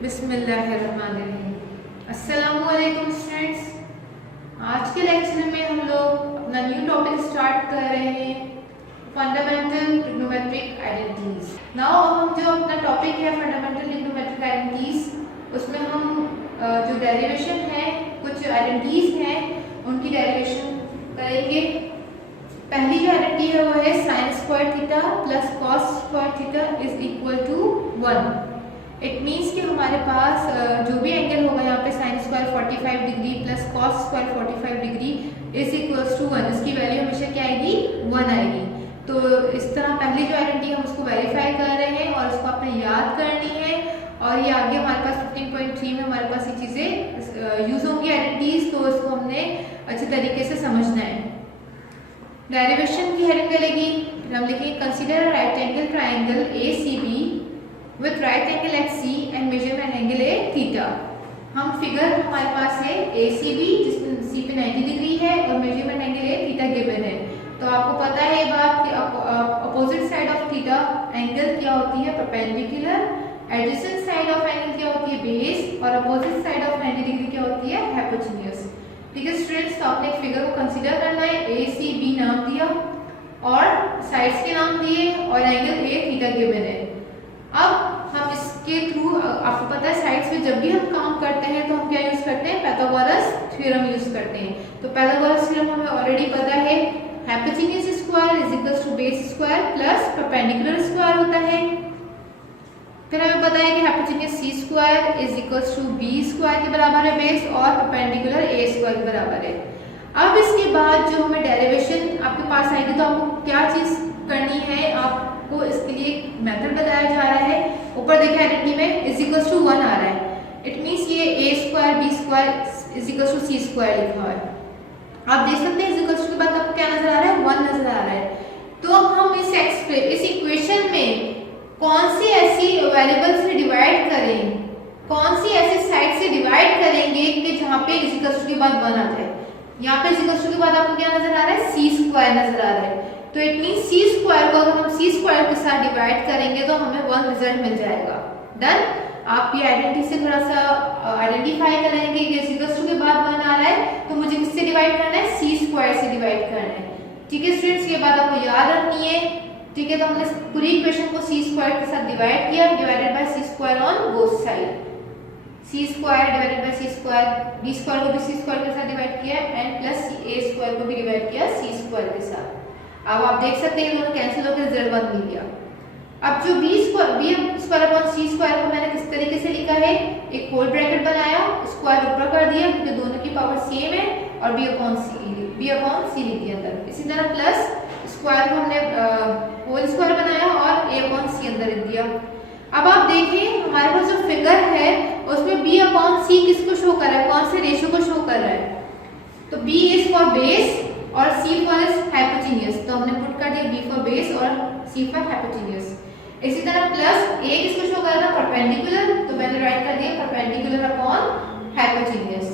बिस्मिल्लाहिर्रहमानिर्रहीम। अस्सलामुअलैकुम स्टूडेंट्स, आज के लेक्चर में हम लोग अपना न्यू टॉपिक स्टार्ट कर रहे हैं, फंडामेंटल ट्रिग्नोमेट्रिक आइडेंटिटीज। नाउ हम जो अपना टॉपिक है फंडामेंटल ट्रिग्नोमेट्रिक आइडेंटिटीज, उसमें हम जो डेरिवेशन है, कुछ आइडेंटिटीज हैं उनकी डेरिवेशन करेंगे। पहली जो आइडेंटिटी है वो है sin square theta plus cos square theta is equal to 1। It means कि हमारे पास जो भी एंगल होगा यहाँ पे sin square 45 degree plus cos square 45 degree is equals to 1। इसकी वैल्यू हमेशा क्या आएगी? 1 आएगी। तो इस तरह पहली जो आइडेंटिटी हम उसको वेरीफाई कर रहे हैं और उसको आपने याद करनी है। और ये आगे हमारे पास 15.3 में हमारे पास ये चीज़ें यूज होंगी आइडेंटिटीज, तो इसको हमने अच्छे तरीके से समझना है। डेरिवेशन की हेडिंग डलेगी, फिर हम लिखेंगे consider right angle triangle ACB with right angle at C and measurement angle A theta. हम फिगर हमारे पास है ACB जिसमें C पे 90 डिग्री है और measurement angle A theta given है। तो आपको पता है ये बात कि opposite side of theta angle क्या होती है? Perpendicular. Adjacent side of angle क्या होती है? बेस। और अपोजिट साइड ऑफ 90 डिग्री क्या होती है? हाइपोटेन्यूज। ठीक है स्टूडेंट्स, तो आपने एक फिगर को कंसीडर करना है, ACB नाम दिया और साइड्स के नाम दिए और एंगल ए थीटा गिवन है। अब हम इसके थ्रू, आपको पता है साइड्स में जब भी हम काम करते हैं तो हम क्या यूज करते हैं? पाइथागोरस थ्योरम यूज करते हैं। तो पाइथागोरस थ्योरम हमें ऑलरेडी पता है, hypotenuse square is equal to base square plus perpendicular square होता है। फिर हमें पता है कि hypotenuse C square is equal to B square के बराबर है बेस और परपेंडिकुलर A स्क्वायर के बराबर है। अब इसके बाद जो हमें डेरिवेशन आपके पास आएगी तो आपको क्या चीज करनी है? आपको इसके लिए एक मेथड बताया जा रहा है। ऊपर देखिए आइडेंटिटी में इज इक्वल टू 1 आ रहा है। इट मीन्स ये A square B square is equal to C square लिखा हुआ है। आप देख सकते हैं इज इक्वल टू के बाद आपको क्या नजर आ रहा है? 1 नजर आ रहा है। तो हम इस इक्वेशन में कौन सी ऐसी वेरिएबल से डिवाइड करें, कौन सी ऐसी साइड से डिवाइड करेंगे कि जहां पे इज इक्वल टू के बाद 1 आ जाए। यहाँ पे इज इक्वल टू के बाद आपको क्या नजर आ रहा है? C स्क्वायर नजर आ रहा है। तो इट मींस C स्क्वायर को अगर हम C स्क्वायर के साथ डिवाइड करेंगे तो हमें 1 रिजल्ट मिल जाएगा। डन। आप ये आइडेंटिटी से थोड़ा सा आइडेंटिफाई करेंगे कि इज इक्वल टू के बाद 1 आ रहा है तो मुझे किससे डिवाइड करना है? C स्क्वायर से डिवाइड करना है। ठीक है स्टूडेंट्स, ये बात आपको याद रखनी है। ठीक है, तो हमने पूरी इक्वेशन को C स्क्वायर के साथ डिवाइड किया, divided by C square on both side. C square divided by C square, B square को भी C स्क्वायर के साथ डिवाइड किया एंड प्लस A स्क्वायर को भी डिवाइड किया C स्क्वायर के साथ। अब आप देख सकते हैं दोनों कैंसिल होकर रिजल्ट 1 मिल गया। अब जो B square upon C square को मैंने किस तरीके से लिखा है? एक होल ब्रैकेट बनाया, स्क्वायर ऊपर कर दिया क्योंकि दोनों की पावर सेम है और B अपॉन C लिख दिया अंदर। इसी तरह प्लस स्क्वायर को हमने होल स्क्वायर बनाया और A अपॉन C अंदर लिख दिया। अब आप देखिए हमारे पास जो फिगर है उसमें B अपॉन C किसको शो कर रहा है? कौन से रेशियो को शो कर रहा है? तो B इज फॉर बेस और C फॉर इज हाइपोटेन्यूज। तो हमने पुट कर दिया B फॉर बेस और C फॉर हाइपोटेन्यूज। इसी तरह प्लस A किसको शो कर रहा है? परपेंडिकुलर, तो मैंने राइट कर दिया perpendicular upon hypotenuse.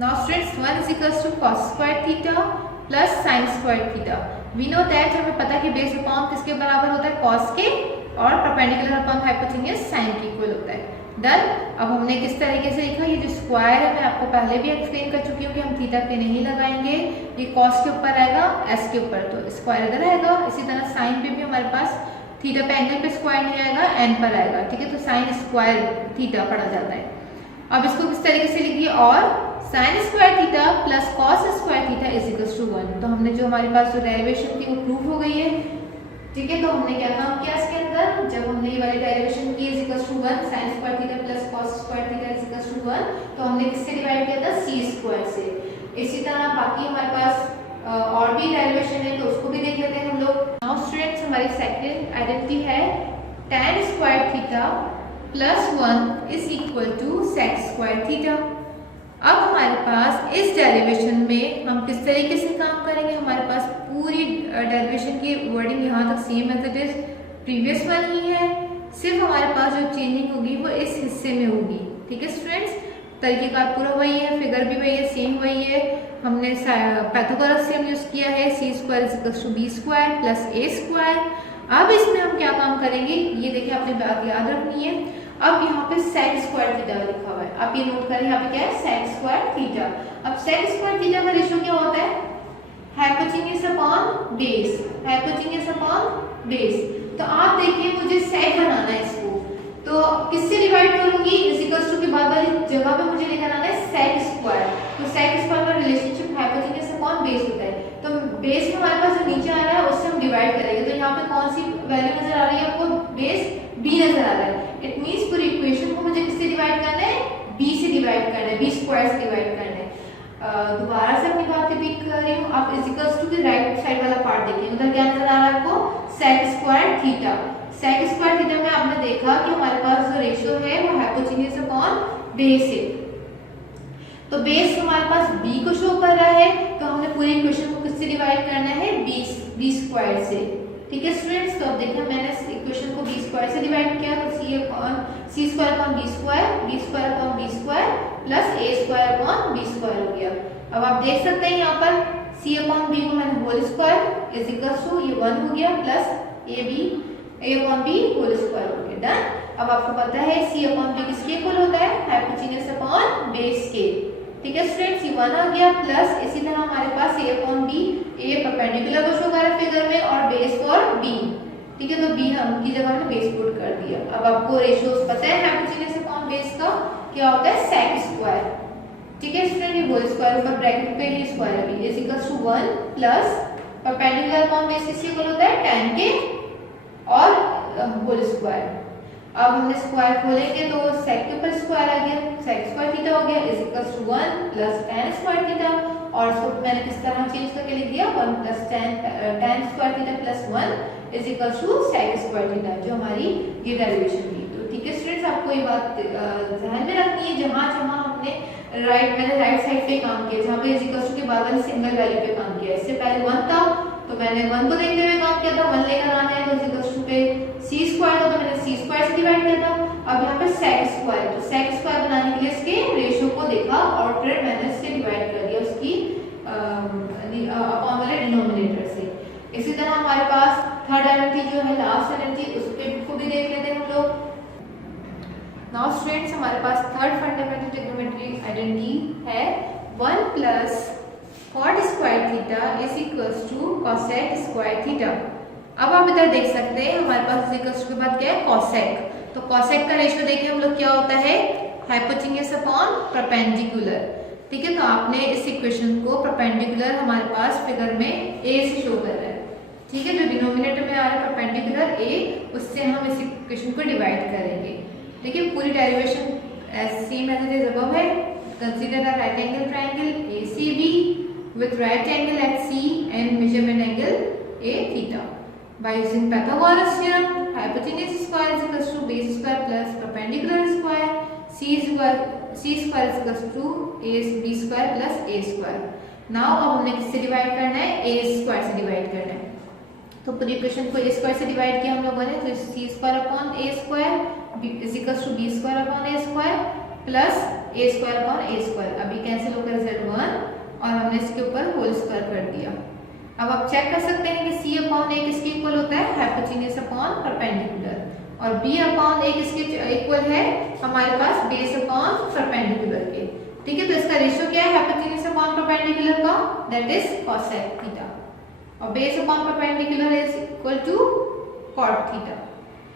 Now students 1 is equal to cos square theta plus sin square theta. We know that, हमें पता है कि बेस अपॉन किसके बराबर होता है? cos के, और परपेंडिकुलर अपॉन हाइपोटेन्यूज sin के इक्वल होता है। डन। अब हमने किस तरीके से लिखा? ये जो स्क्वायर है मैं आपको पहले भी एक्सप्लेन कर चुकी हूँ कि हम थीटा पे नहीं लगाएंगे, ये cos के ऊपर आएगा s के ऊपर, तो स्क्वायर इधर आएगा। इसी तरह sin पे भी हमारे पास थीटा पे एंगल पे स्क्वायर नहीं आएगा, n पर आएगा। ठीक है, तो sin स्क्वायर थीटा पढ़ा जाता है। अब इसको किस तरीके से लिखिए? और sin square theta plus cos square theta is equal to 1। तो हमने जो हमारे पास जो डेरिवेशन थी वो प्रूव हो गई है। ठीक है, तो हमने क्या काम किया इसके अंदर? जब हमने ये वाली डेरिवेशन की is equal to 1, sin square theta plus cos square theta is equal to 1, तो हमने किससे डिवाइड किया था? C स्क्वायर से। इसी तरह बाकी हमारे पास और भी डेरिवेशन है तो उसको भी देख लेते हैं हम लोग। नाउ स्टूडेंट्स हमारी सेकंड आइडेंटिटी है tan square theta plus 1 is equal to sec square theta. अब हमारे पास इस डेरिवेशन में हम किस तरीके से काम करेंगे? हमारे पास पूरी डेरिवेशन की वर्डिंग यहाँ तक same as it is previous one ही है, सिर्फ हमारे पास जो चेंजिंग होगी वो इस हिस्से में होगी। ठीक है स्टूडेंट्स, तरीकेकार पूरा वही है, फिगर भी वही है, सेम वही है। हमने पाइथागोरस थ्योरम यूज किया है, C square is equal to B square plus A square. अब इसमें हम क्या काम करेंगे? ये देखिए आपने बात याद रखनी है। अब यहाँ पे सेक स्क्वायर थीटा लिखा हुआ है, आप ये नोट करें, यहाँ पे क्या है, सेक स्क्वायर थीटा। अब सेक स्क्वायर थीटा का रेशियो क्या होता है, hypotenuse upon base, hypotenuse upon base. तो आप देखिए मुझे सेक बनाना है इसको, तो किससे डिवाइड करूंगी, इज इक्वल्स टू के बाद वाली जगह पे मुझे लेकर आना है सेक स्क्वायर। तो सेक स्क्वायर का रिलेशनशिप हाइपोटेन्यूज अपॉन बेस होता है। तो बेस में हमारे पास जो नीचे आ रहा है उससे हम डिवाइड करेंगे। तो यहाँ पे कौन सी वैल्यू नजर आ रही है आपको, बेस b नजर आ रहा है। इट मींस पूरी इक्वेशन को मुझे किससे डिवाइड करना है, b से डिवाइड करना है, b स्क्वायर से डिवाइड करना है। दोबारा से अपनी बात रिपीट कर रही हूँ, आप इज इक्वल्स टू के राइट साइड वाला पार्ट देखिए, उधर क्या नजर आ रहा है आपको, sec square theta. Sec square theta में आपने देखा कि हमारे पास जो रेशियो है वो हाइपोटेन्यूज अपॉन बेस है। तो बेस हमारे पास b को शो कर रहा है, तो हमने पूरी इक्वेशन को किससे डिवाइड करना है, b स्क्वायर से। ठीक है स्टूडेंट्स, तो अब देखिए मैंने इक्वेशन को b स्क्वायर से डिवाइड किया, तो c square upon b square upon b square plus a square upon b square हो गया। अब आप देख सकते हैं यहाँ पर c अपॉन b को मैंने whole square is equals to ये 1 हो गया plus a upon b whole square हो गया, डन। अब आपको पता है c अपॉन b किसके इक्वल होता है, हाइपोटेन्यूज अपॉन बेस के। ठीक है स्टूडेंट्स, ये 1 आ गया प्लस इसी तरह हमारे पास a upon b, a perpendicular को शो कर रहा है फिगर में और बेस फॉर b। ठीक है, तो b हम की जगह हमने बेस पुट कर दिया। अब आपको रेशियोस पता है हाइपोटेन्यूज अपॉन बेस का क्या होता है, सेक स्क्वायर। ठीक है स्टूडेंट, ये होल स्क्वायर ऊपर ब्रैकेट पे ये स्क्वायर है, is equals to 1 plus perpendicular upon base किसके इक्वल होता है, tan के और होल स्क्वायर। अब हमने स्क्वायर खोलेंगे तो सेक के ऊपर स्क्वायर आ गया, सेक स्क्वायर थीटा हो गया is equals to 1 plus tan square theta, और इसको मैंने किस तरह चेंज करके लिख दिया, 1 plus tan square theta plus 1 is equals to sec square theta, जो हमारी ये डेरिवेशन थी। तो ठीक है स्टूडेंट्स, आपको ये बात ध्यान में रखनी है, जहां जहां हमने मैंने राइट साइड पे काम किया, जहां पे इज इक्वल्स टू के बाद वाली सिंगल वैल्यू पे काम किया। इससे पहले 1 था तो मैंने 1 को देखते हुए काम किया था, 1 लेकर आना है तो इज इक्वल्स टू पे c स्क्वायर था तो मैंने c स्क्वायर से डिवाइड किया था। अब यहाँ पे सेक स्क्वायर, तो सेक स्क्वायर बनाने के लिए इसके रेशियो को देखा और फिर मैंने इससे डिवाइड कर दिया उसकी अपॉन वाले डिनोमिनेटर से। इसी तरह हमारे पास थर्ड आइडेंटिटी जो है, लास्ट आइडेंटिटी, उसको भी देख लेते हैं हम लोग। नाउ स्टूडेंट्स, हमारे पास थर्ड फंडामेंटल ट्रिग्नोमेट्रिक आइडेंटिटी है 1 plus cot square theta is equals to cosec square theta. अब आप इधर देख सकते हैं हमारे पास इज इक्वल्स टू के बाद क्या है, cosec। तो cosec का रेशियो देखिए हम लोग क्या होता है, हाइपोटेन्यूज अपॉन परपेंडिकुलर। ठीक है, तो आपने इस इक्वेशन को परपेंडिकुलर हमारे पास फिगर में a से शो कर रहा है। ठीक है, जो डिनोमिनेटर में आ रहा है परपेंडिकुलर a, उससे हम इस इक्वेशन को डिवाइड करेंगे। देखिए पूरी derivation same as it is above है। Consider a right angle triangle ACB with right angle at C and measurement angle A theta. By using Pythagoras theorem, hypotenuse square is equals to base square plus perpendicular square. C square is equals to B square plus A square. Now अब हमने किससे divide करना है, A square से divide करना है। तो पूरी इक्वेशन को A square से डिवाइड किया हम लोगों ने, तो C square upon A square is equals to B square upon A square plus A square upon A square। अभी कैंसिल होकर रिजल्ट 1 और हमने इसके ऊपर होल स्क्वायर कर दिया। अब आप चेक कर सकते हैं कि c अपॉन a किसके इक्वल होता है, हाइपोटेन्यूज अपॉन परपेंडिकुलर, और b अपॉन a किसके इक्वल है, हमारे पास बेस अपॉन परपेंडिकुलर के। ठीक है, तो इसका रेशियो क्या है हाइपोटेन्यूज अपॉन परपेंडिकुलर का, दैट इज cosec थीटा, और base upon perpendicular is equal to cot theta.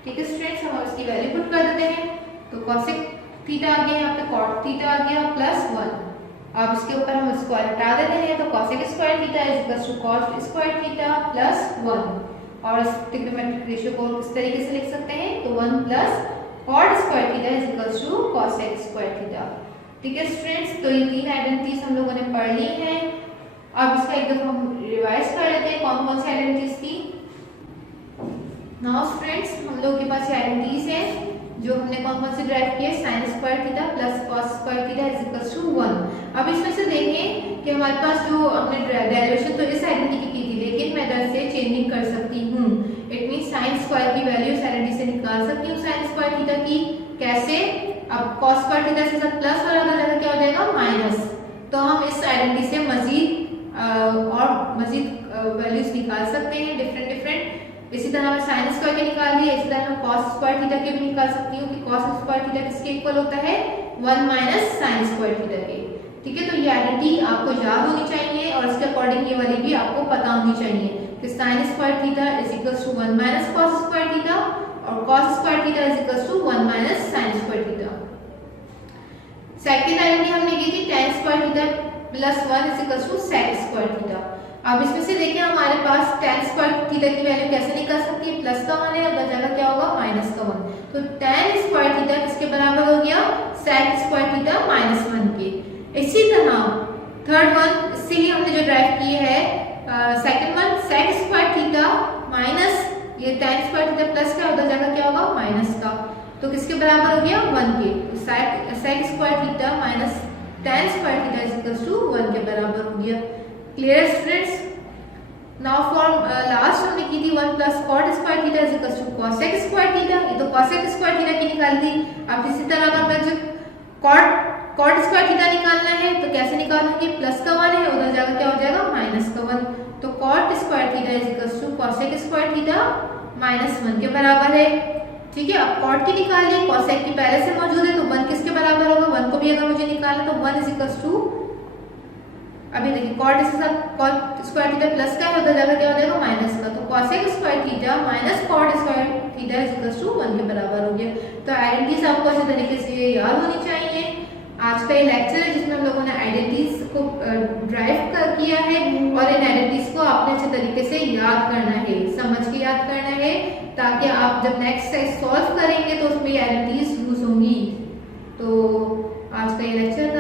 ठीक है स्टूडेंट्स, हम इसकी वैल्यू पुट कर देते हैं, तो cosec थीटा आ गया, यहाँ पे cot थीटा आ गया प्लस 1। अब इसके ऊपर हम स्क्वायर हटा देते हैं, तो cosec square theta is equal to cot square theta plus 1, और इस ट्रिग्नोमेट्रिक रेशियो को किस तरीके से लिख सकते हैं, तो 1 plus cot square theta is equal to cosec square theta. ठीक है स्टूडेंट्स, तो ये तीन आइडेंटिटीज हम लोगों ने पढ़ ली हैं। अब इसका एक दफा हम रिवाइज कर लेते हैं कौन कौन सी आइडेंटिटीज थी। नाउ स्टूडेंट्स, हम लोग के पास आइडेंटिटीज हैं जो हमने कौन कौन से ड्राइव किए, sin square theta plus cos square theta is equal to 1। अब इसमें से देखें कि हमारे पास जो हमने डेरिवेशन तो इस आइडेंटिटी की थी, लेकिन मैं इधर से चेंजिंग कर सकती हूँ। इट मींस sin स्क्वायर की वैल्यू इस आइडेंटिटी से निकाल सकती हूँ sin स्क्वायर थीटा की। कैसे, अब cos स्क्वायर थीटा से साथ प्लस वाला अगर क्या हो जाएगा माइनस, तो हम इस आइडेंटिटी से मजीद वैल्यूज निकाल सकते हैं डिफरेंट इसी तरह मैं साइन स्क्वायर के निकाल लिया, इसी तरह मैं कॉस स्क्वायर थीटा के भी निकाल सकती हूँ कि कॉस स्क्वायर थीटा किसके इक्वल होता है 1 माइनस साइन स्क्वायर थीटा के। ठीक है, तो ये आइडेंटिटी आपको याद होनी चाहिए और इसके अकॉर्डिंग ये वाली भी आपको पता होनी चाहिए कि sine square theta is equals to 1 minus cos square theta और cos square theta is equals to 1 minus sine square theta. Second identity हमने की थी tan square theta plus 1 is equals to sec square theta. अब इसमें से देखिए हमारे पास tan स्क्वायर थीटा की वैल्यू कैसे निकल सकती है, प्लस का 1 है, उधर जगह क्या होगा माइनस का 1, तो tan स्क्वायर थीटा किसके बराबर हो गया sec स्क्वायर थीटा माइनस 1 के। इसी तरह थर्ड वन, इससे ही हमने जो ड्राइव की है second one sec square theta minus ये tan स्क्वायर थीटा प्लस का, उधर जगह क्या होगा माइनस का, तो किसके बराबर हो गया 1 के, तो sec square theta minus tan square theta is equals to 1 के बराबर हो गया। Clear students? Now for last हमने की थी 1 plus cot square theta is equals to cosec square theta, ये तो cosec स्क्वायर थीटा की निकाल दी। अब इसी तरह अगर मैं जो cot स्क्वायर थीटा निकालना है तो कैसे निकालूंगी, प्लस का 1 है, उधर जगह क्या हो जाएगा माइनस का 1, तो cot square theta is equals to cosec square theta minus 1 के बराबर है। ठीक है, अब cot की निकाल ली, cosec की पहले से मौजूद है तो 1 किसके बराबर होगा, 1 को भी अगर मुझे निकालना तो 1 इज इक्वल्स टू, अभी देखिए cot इसके साथ cot स्क्वायर थीटा प्लस का है, उधर जगह क्या हो जाएगा माइनस का, तो cosec square theta minus cot square theta is equals to 1 के बराबर हो गया। तो आइडेंटिटीज आपको अच्छे तरीके से याद होनी चाहिए। आज का ये लेक्चर है जिसमें हम लोगों ने आइडेंटिटीज को ड्राइव किया है और इन आइडेंटिटीज को आपने अच्छे तरीके से याद करना है, समझ के याद करना है, ताकि आप जब नेक्स्ट एक्सरसाइज सॉल्व करेंगे तो उसमें ये आइडेंटिटीज यूज होंगी। तो आज का ये लेक्चर